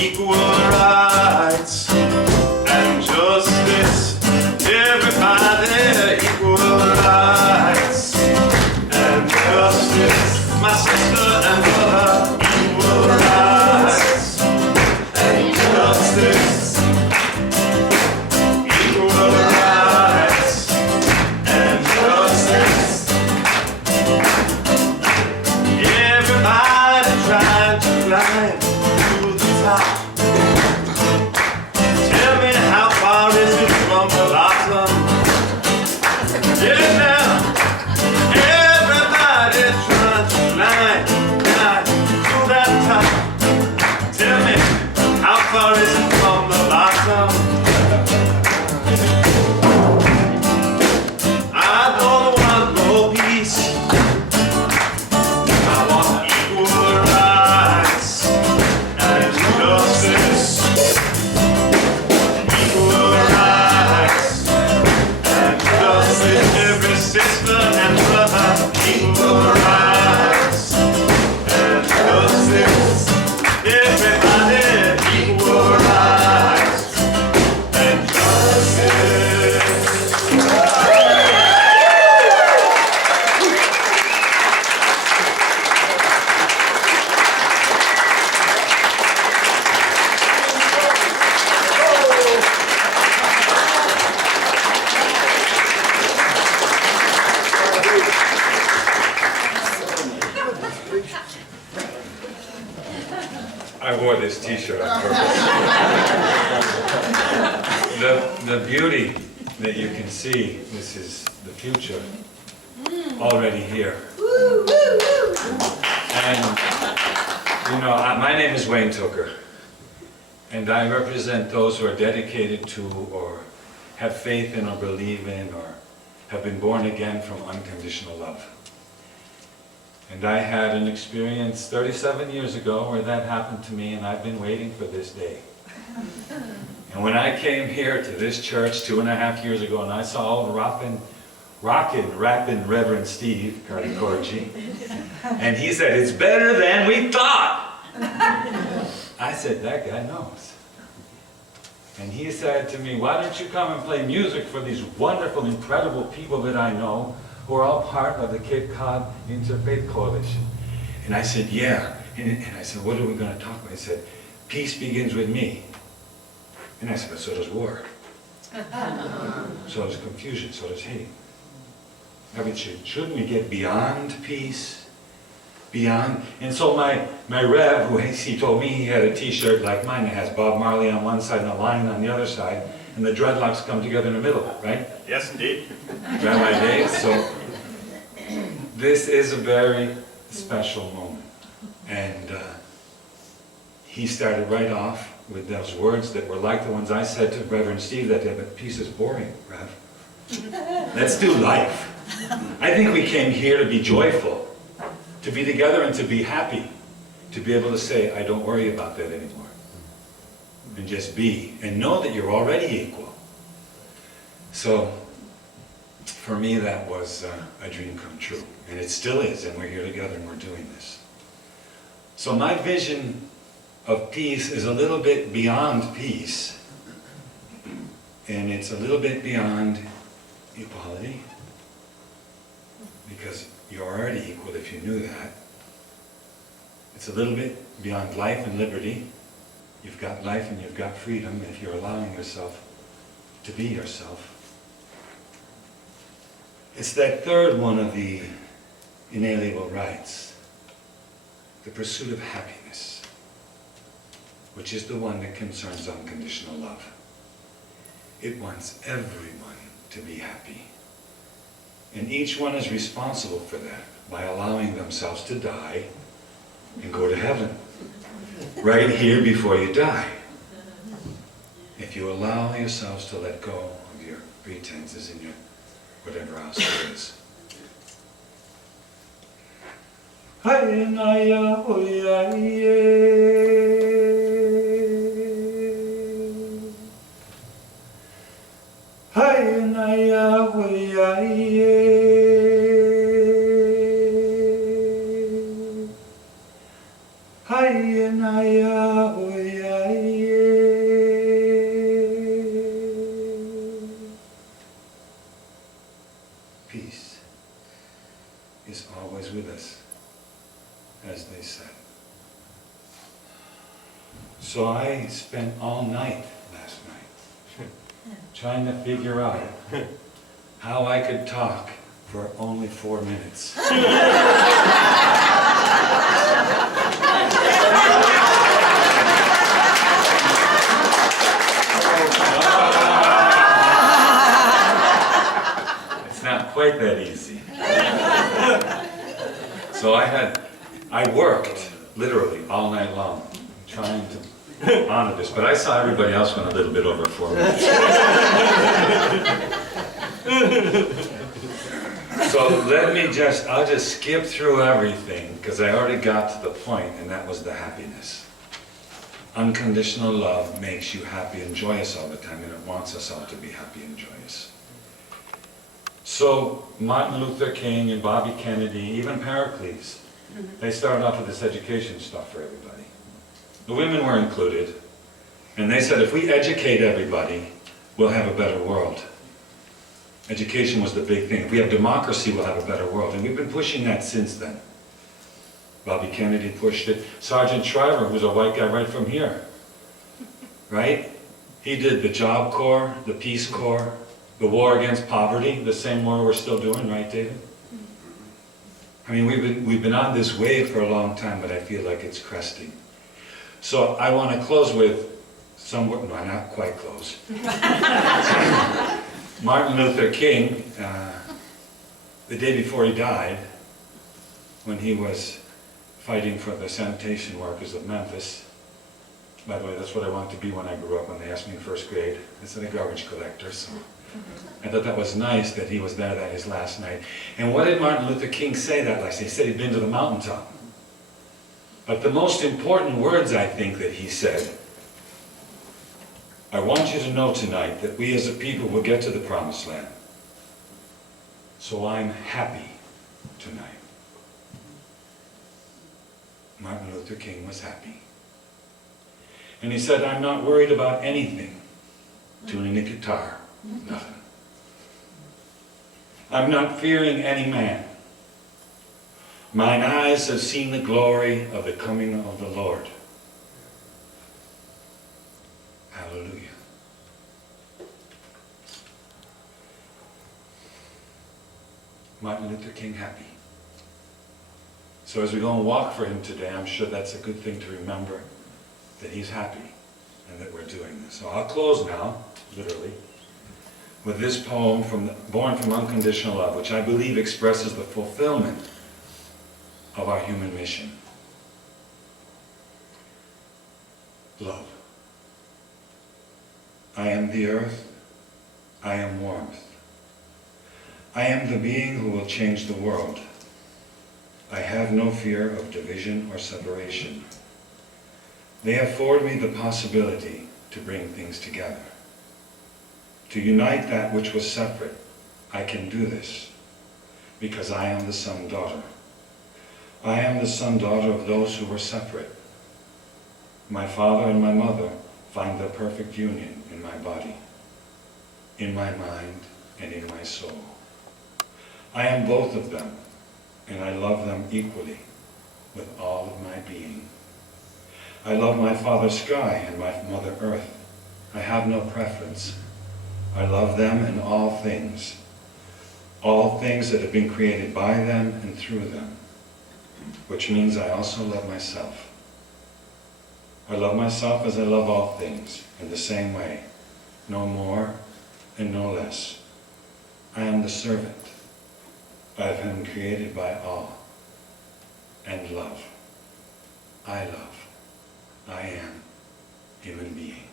equal rights and justice. Everybody, equal rights and justice. My sister and brother, equal rights and justice. Equal rights and justice. Everybody trying to climb to the top. Tell me how far is it from the bottom? Yeah, now. Everybody trying to climb to that top. Tell me how far is it from the bottom? I don't want no peace. I want equal rights and justice. Equal rights and justice. Every sister and brother, equal rights and justice. Everybody, equal rights and justice. I wore this t-shirt on purpose. The beauty that you can see, this is the future already here. And, you know, my name is Wayne Tooker, and I represent those who are dedicated to or have faith in or believe in or have been born again from unconditional love. And I had an experience 37 years ago where that happened to me, and I've been waiting for this day. And when I came here to this church 2.5 years ago, and I saw old rapping Reverend Steve Cardicorgi, and he said, "It's better than we thought." I said, "That guy knows." And he said to me, "Why don't you come and play music for these wonderful, incredible people that I know who are all part of the Cape Cod Interfaith Coalition?" And I said, "Yeah." And I said, "What are we going to talk about?" He said, "Peace begins with me." And I said, "But so does war. So does confusion. So does hate. I mean, shouldn't we get beyond peace? Beyond?" And so my Rev, he told me he had a t-shirt like mine that has Bob Marley on one side and a lion on the other side, and the dreadlocks come together in the middle, right? Yes, indeed. Rabbi Dave. So this is a very special moment. And he started right off with those words that were like the ones I said to Reverend Steve that day, "But peace is boring, Rev. Let's do life." I think we came here to be joyful, to be together and to be happy, to be able to say, "I don't worry about that anymore." And just be, and know that you're already equal. So, for me that was a dream come true. And it still is, and we're here together and we're doing this. So my vision of peace is a little bit beyond peace. And it's a little bit beyond equality. Because you're already equal if you knew that. It's a little bit beyond life and liberty. You've got life and you've got freedom if you're allowing yourself to be yourself. It's that third one of the inalienable rights, the pursuit of happiness, which is the one that concerns unconditional love. It wants everyone to be happy. And each one is responsible for that by allowing themselves to die and go to heaven. Right here before you die. If you allow yourselves to let go of your pretenses and your whatever else it is. Aya Uyaye. Peace is always with us, as they said. So I spent all night last night trying to figure out how I could talk for only 4 minutes. It's not quite that easy. So I worked literally all night long trying to honor this, but I saw everybody else went a little bit over 4 minutes. So I'll just skip through everything because I already got to the point, and that was the happiness. Unconditional love makes you happy and joyous all the time, and it wants us all to be happy and joyous. So Martin Luther King and Bobby Kennedy, even Pericles, they started off with this education stuff for everybody. The women were included, and they said if we educate everybody, we'll have a better world. Education was the big thing. If we have democracy, we'll have a better world. And we've been pushing that since then. Bobby Kennedy pushed it. Sergeant Shriver, who's a white guy right from here, right? He did the Job Corps, the Peace Corps, the war against poverty, the same war we're still doing, right, David? I mean, we've been on this wave for a long time, but I feel like it's cresting. So I want to close with somewhat, no, not quite close. Martin Luther King, the day before he died, when he was fighting for the sanitation workers of Memphis. By the way, that's what I wanted to be when I grew up, when they asked me in first grade. I said a garbage collector, so I thought that was nice that he was there that his last night. And what did Martin Luther King say that last night? He said he'd been to the mountaintop. But the most important words, I think, that he said, I want you to know tonight that we as a people will get to the promised land. So I'm happy tonight. Martin Luther King was happy. And he said, I'm not worried about anything. Tuning the guitar, nothing. I'm not fearing any man. Mine eyes have seen the glory of the coming of the Lord. Hallelujah. Martin Luther King happy. So as we go and walk for him today, I'm sure that's a good thing to remember, that he's happy and that we're doing this. So I'll close now, literally, with this poem Born from Unconditional Love, which I believe expresses the fulfillment of our human mission. Love. I am the earth, I am warmth. I am the being who will change the world. I have no fear of division or separation. They afford me the possibility to bring things together. To unite that which was separate, I can do this because I am the son-daughter. I am the son-daughter of those who were separate. My father and my mother find their perfect union in my body, in my mind, and in my soul. I am both of them, and I love them equally with all of my being. I love my father sky and my mother earth. I have no preference. I love them and all things that have been created by them and through them, which means I also love myself. I love myself as I love all things, in the same way, no more and no less. I am the servant. I have been created by all, and love. I love. I am human being.